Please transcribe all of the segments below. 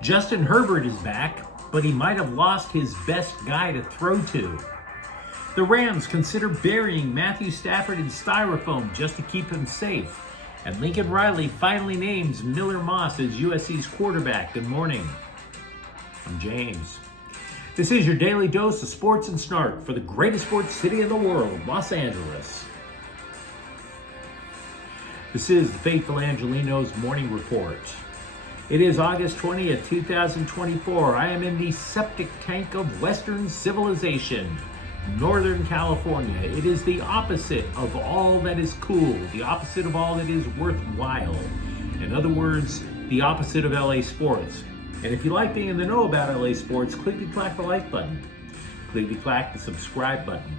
Justin Herbert is back, but he might have lost his best guy to throw to. The Rams consider burying Matthew Stafford in styrofoam just to keep him safe. And Lincoln Riley finally names Miller Moss as USC's quarterback. Good morning. I'm James. This is your daily dose of sports and snark for the greatest sports city in the world, Los Angeles. This is the faithful Angelenos Morning Report. It is August 20th, 2024. I am in the septic tank of Western civilization, Northern California. It is the opposite of all that is cool, the opposite of all that is worthwhile. In other words, the opposite of LA sports. And if you like being in the know about LA sports, clickety-clack the like button. Clickety-clack the subscribe button.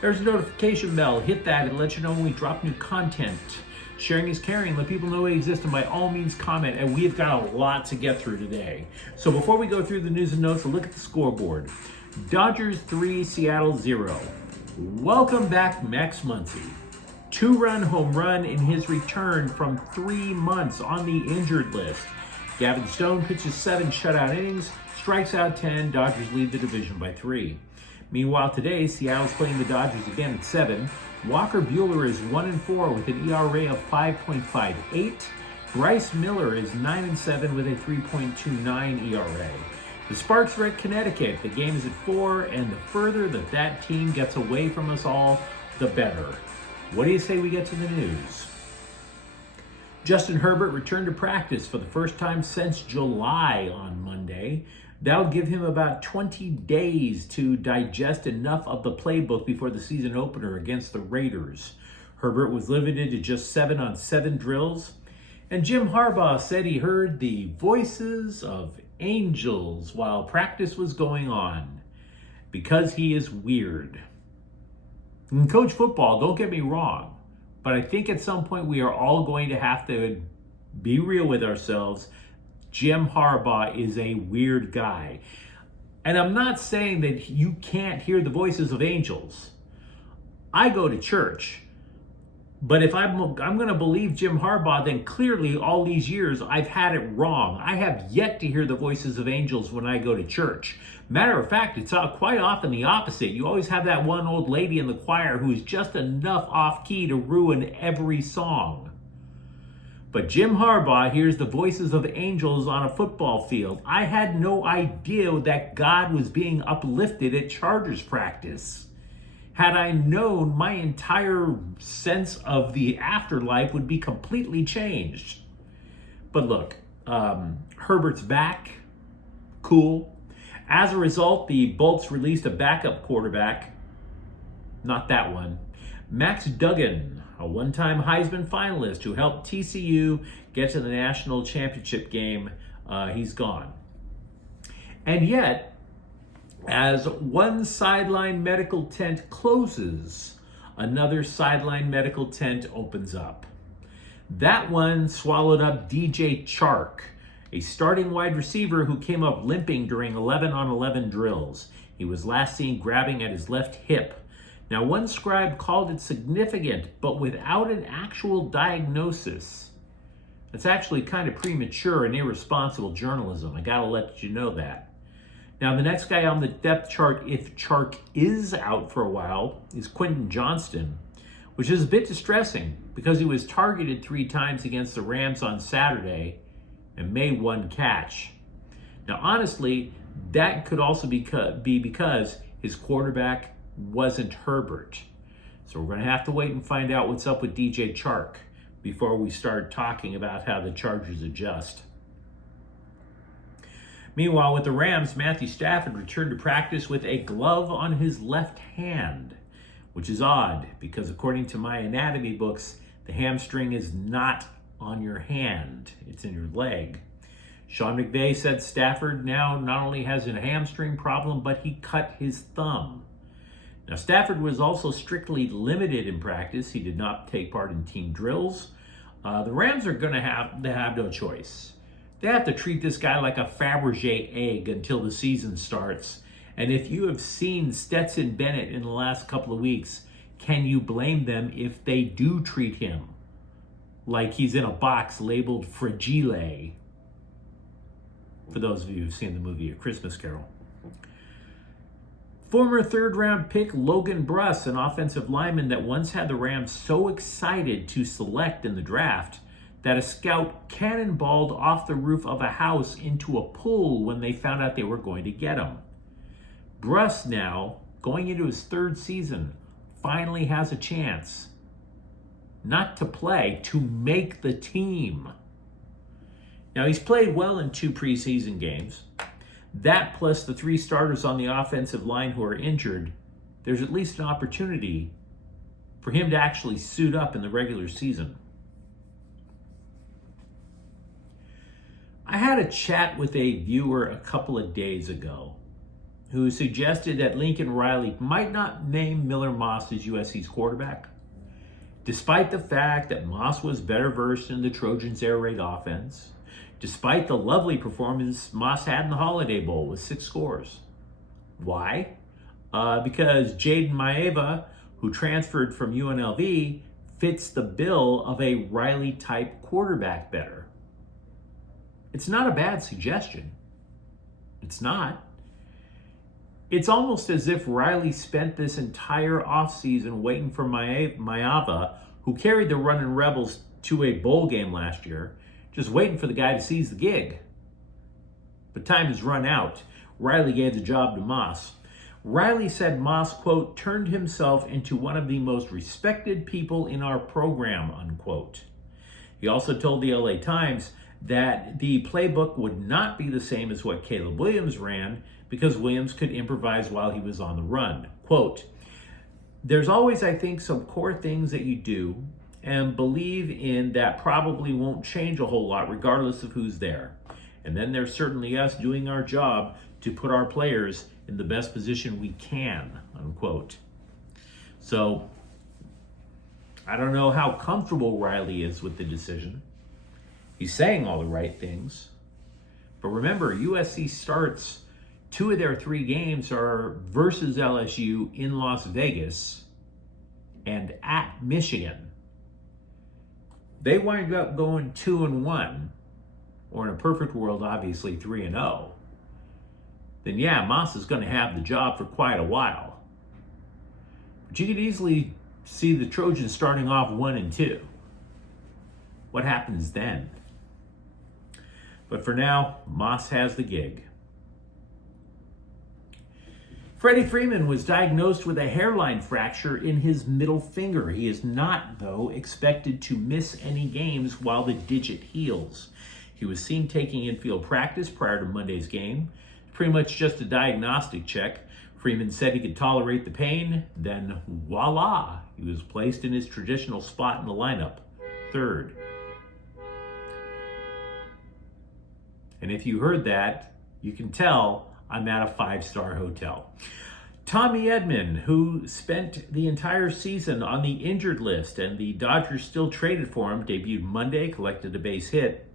There's a notification bell. Hit that. It lets you know when we drop new content. Sharing is caring. Let people know we exist, and by all means comment. And we've got a lot to get through today. So before we go through the news and notes, a look at the scoreboard. Dodgers 3, Seattle 0. Welcome back, Max Muncy. 2-run home run in his return from 3 months on the injured list. Gavin Stone pitches 7 shutout innings, strikes out 10. Dodgers lead the division by 3. Meanwhile, today, Seattle's playing the Dodgers again at 7. Walker Buehler is 1-4 with an ERA of 5.58. Bryce Miller is 9-7 with a 3.29 ERA. The Sparks are at Connecticut. The game is at 4, and the further that team gets away from us all, the better. What do you say we get to the news? Justin Herbert returned to practice for the first time since July on Monday. That'll give him about 20 days to digest enough of the playbook before the season opener against the Raiders. Herbert was limited to just 7 on 7 drills. And Jim Harbaugh said he heard the voices of angels while practice was going on because he is weird. And coach football, don't get me wrong, but I think at some point we are all going to have to be real with ourselves. Jim Harbaugh is a weird guy. And I'm not saying that you can't hear the voices of angels. I go to church. But if I'm going to believe Jim Harbaugh, then clearly all these years I've had it wrong. I have yet to hear the voices of angels when I go to church. Matter of fact, it's quite often the opposite. You always have that one old lady in the choir who is just enough off key to ruin every song. But Jim Harbaugh hears the voices of angels on a football field. I had no idea that God was being uplifted at Chargers practice. Had I known, my entire sense of the afterlife would be completely changed. But look, Herbert's back. Cool. As a result, the Bolts released a backup quarterback. Not that one. Max Duggan, a one-time Heisman finalist who helped TCU get to the national championship game. He's gone. And yet, as one sideline medical tent closes, another sideline medical tent opens up. That one swallowed up DJ Chark, a starting wide receiver who came up limping during 11-on-11 drills. He was last seen grabbing at his left hip. Now, one scribe called it significant, but without an actual diagnosis. That's actually kind of premature and irresponsible journalism. I gotta let you know that. Now, the next guy on the depth chart, if Chark is out for a while, is Quentin Johnston, which is a bit distressing because he was targeted 3 times against the Rams on Saturday and made 1 catch. Now, honestly, that could also be because his quarterback wasn't Herbert. So we're going to have to wait and find out what's up with DJ Chark before we start talking about how the Chargers adjust. Meanwhile, with the Rams, Matthew Stafford returned to practice with a glove on his left hand, which is odd because according to my anatomy books, the hamstring is not on your hand, it's in your leg. Sean McVay said Stafford now not only has a hamstring problem, but he cut his thumb. Now, Stafford was also strictly limited in practice. He did not take part in team drills. The Rams are going to have no choice. They have to treat this guy like a Fabergé egg until the season starts. And if you have seen Stetson Bennett in the last couple of weeks, can you blame them if they do treat him like he's in a box labeled fragile? for those of you who've seen the movie A Christmas Carol. Former third-round pick Logan Bruss, an offensive lineman that once had the Rams so excited to select in the draft that a scout cannonballed off the roof of a house into a pool when they found out they were going to get him. Bruss now, going into his third season, finally has a chance not to play, to make the team. Now, he's played well in 2 preseason games. That plus the 3 starters on the offensive line who are injured, there's at least an opportunity for him to actually suit up in the regular season. I had a chat with a viewer a couple of days ago who suggested that Lincoln Riley might not name Miller Moss as USC's quarterback, despite the fact that Moss was better versed in the Trojans' air raid offense, despite the lovely performance Moss had in the Holiday Bowl with 6 scores. Why? Because Jaden Maeva, who transferred from UNLV, fits the bill of a Riley-type quarterback better. It's not a bad suggestion. It's not. It's almost as if Riley spent this entire offseason waiting for Maeva, who carried the Runnin' Rebels to a bowl game last year, just waiting for the guy to seize the gig. But time has run out. Riley gave the job to Moss. Riley said Moss, quote, turned himself into one of the most respected people in our program, unquote. He also told the LA Times that the playbook would not be the same as what Caleb Williams ran because Williams could improvise while he was on the run. Quote, there's always, I think, some core things that you do and believe in that probably won't change a whole lot regardless of who's there. And then there's certainly us doing our job to put our players in the best position we can, unquote. So, I don't know how comfortable Riley is with the decision. He's saying all the right things. But remember, USC starts 2 of their 3 games are versus LSU in Las Vegas and at Michigan. They wind up going 2-1, or in a perfect world, obviously 3-0. Then yeah, Moss is going to have the job for quite a while. But you could easily see the Trojans starting off 1-2. What happens then? But for now, Moss has the gig. Freddie Freeman was diagnosed with a hairline fracture in his middle finger. He is not, though, expected to miss any games while the digit heals. He was seen taking infield practice prior to Monday's game. Pretty much just a diagnostic check. Freeman said he could tolerate the pain, then voila, he was placed in his traditional spot in the lineup, 3rd. And if you heard that, you can tell I'm at a 5-star hotel. Tommy Edman, who spent the entire season on the injured list and the Dodgers still traded for him, debuted Monday, collected a base hit.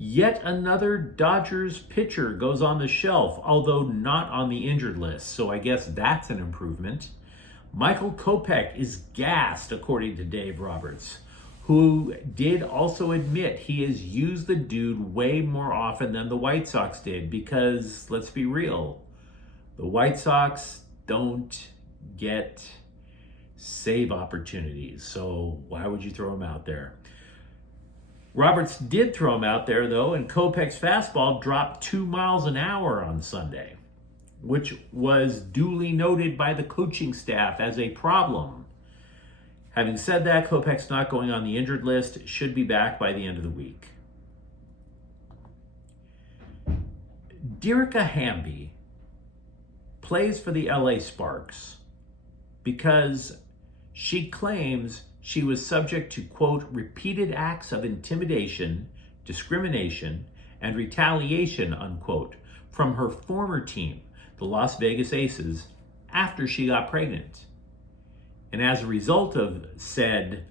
Yet another Dodgers pitcher goes on the shelf, although not on the injured list, so I guess that's an improvement. Michael Kopech is gassed, according to Dave Roberts, who did also admit he has used the dude way more often than the White Sox did because, let's be real, the White Sox don't get save opportunities, so why would you throw him out there? Roberts did throw him out there, though, and Kopech's fastball dropped 2 miles an hour on Sunday, which was duly noted by the coaching staff as a problem. Having said that, Kopech's not going on the injured list, should be back by the end of the week. Derica Hamby plays for the LA Sparks because she claims she was subject to, quote, repeated acts of intimidation, discrimination, and retaliation, unquote, from her former team, the Las Vegas Aces, after she got pregnant. And as a result of said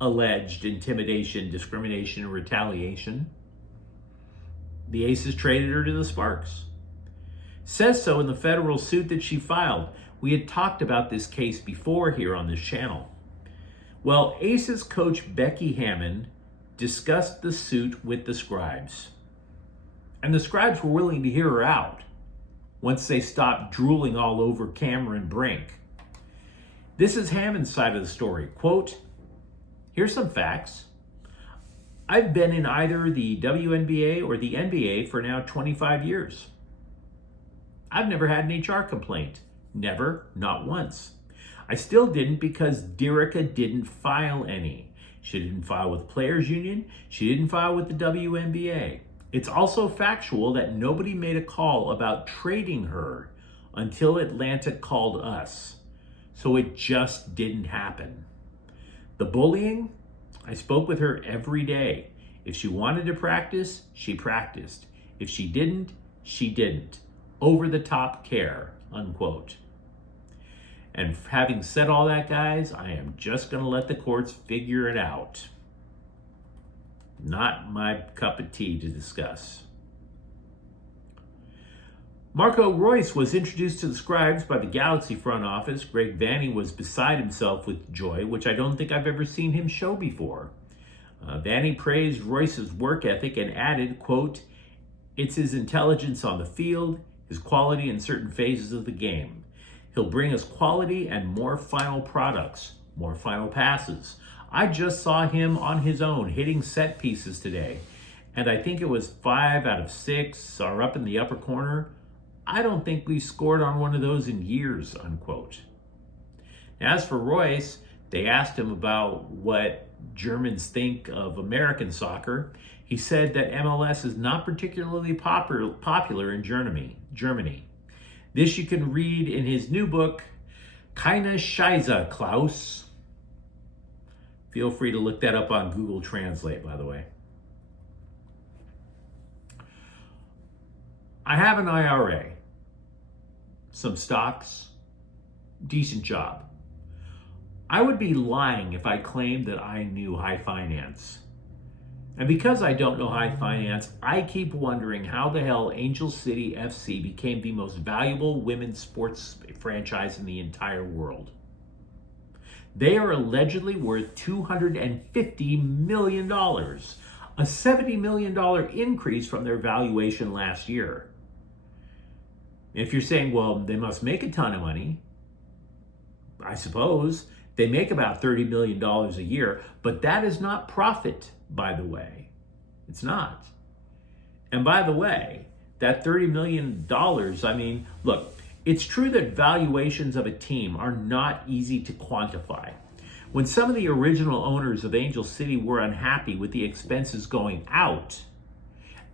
alleged intimidation, discrimination, and retaliation, the Aces traded her to the Sparks. Says so in the federal suit that she filed. We had talked about this case before here on this channel. Well, Aces coach Becky Hammon discussed the suit with the Scribes. And the scribes were willing to hear her out once they stopped drooling all over Cameron Brink. This is Hammond's side of the story. Quote, here's some facts. I've been in either the WNBA or the NBA for now 25 years. I've never had an HR complaint. Never, not once. I still didn't because Derica didn't file any. She didn't file with the Players Union. She didn't file with the WNBA. It's also factual that nobody made a call about trading her until Atlanta called us. So it just didn't happen. The bullying, I spoke with her every day. If she wanted to practice, she practiced. If she didn't, she didn't. Over the top care, unquote. And having said all that, guys, I am just going to let the courts figure it out. Not my cup of tea to discuss. Marco Royce was introduced to the scribes by the Galaxy front office. Greg Vanney was beside himself with joy, which I don't think I've ever seen him show before. Vanney praised Royce's work ethic and added, quote, it's his intelligence on the field, his quality in certain phases of the game. He'll bring us quality and more final products, more final passes. I just saw him on his own hitting set pieces today, and I think it was 5 out of 6 are up in the upper corner. I don't think we've scored on one of those in years, unquote. As for Royce, they asked him about what Germans think of American soccer. He said that MLS is not particularly popular in Germany. This you can read in his new book, Keine Scheiße, Klaus. Feel free to look that up on Google Translate, by the way. I have an IRA, some stocks, decent job. I would be lying if I claimed that I knew high finance. And because I don't know high finance, I keep wondering how the hell Angel City FC became the most valuable women's sports franchise in the entire world. They are allegedly worth $250 million, a $70 million increase from their valuation last year. If you're saying, well, they must make a ton of money, I suppose. They make about $30 million a year, but that is not profit, by the way. It's not. And by the way, that $30 million, I mean, look, it's true that valuations of a team are not easy to quantify. When some of the original owners of Angel City were unhappy with the expenses going out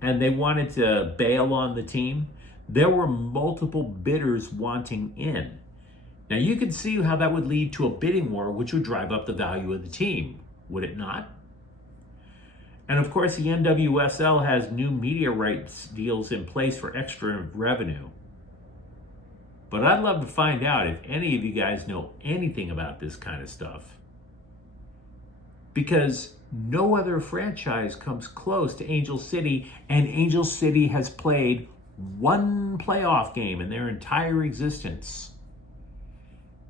and they wanted to bail on the team, there were multiple bidders wanting in. Now you can see how that would lead to a bidding war, which would drive up the value of the team, would it not? And of course, the NWSL has new media rights deals in place for extra revenue. But I'd love to find out if any of you guys know anything about this kind of stuff. Because no other franchise comes close to Angel City, and Angel City has played one playoff game in their entire existence.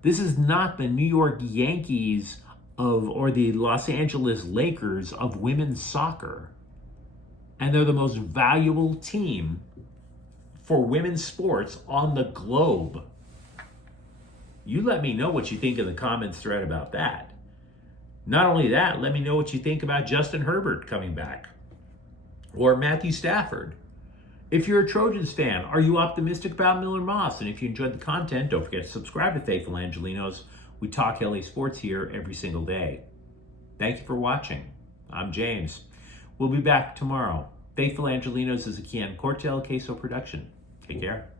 This is not the New York Yankees or the Los Angeles Lakers of women's soccer. And they're the most valuable team for women's sports on the globe. You let me know what you think in the comments thread about that. Not only that, let me know what you think about Justin Herbert coming back or Matthew Stafford. If you're a Trojans fan, are you optimistic about Miller Moss? And if you enjoyed the content, don't forget to subscribe to Faithful Angelenos. We talk LA sports here every single day. Thank you for watching. I'm James. We'll be back tomorrow. Faithful Angelenos is a Kian Cortel Queso production. Take care.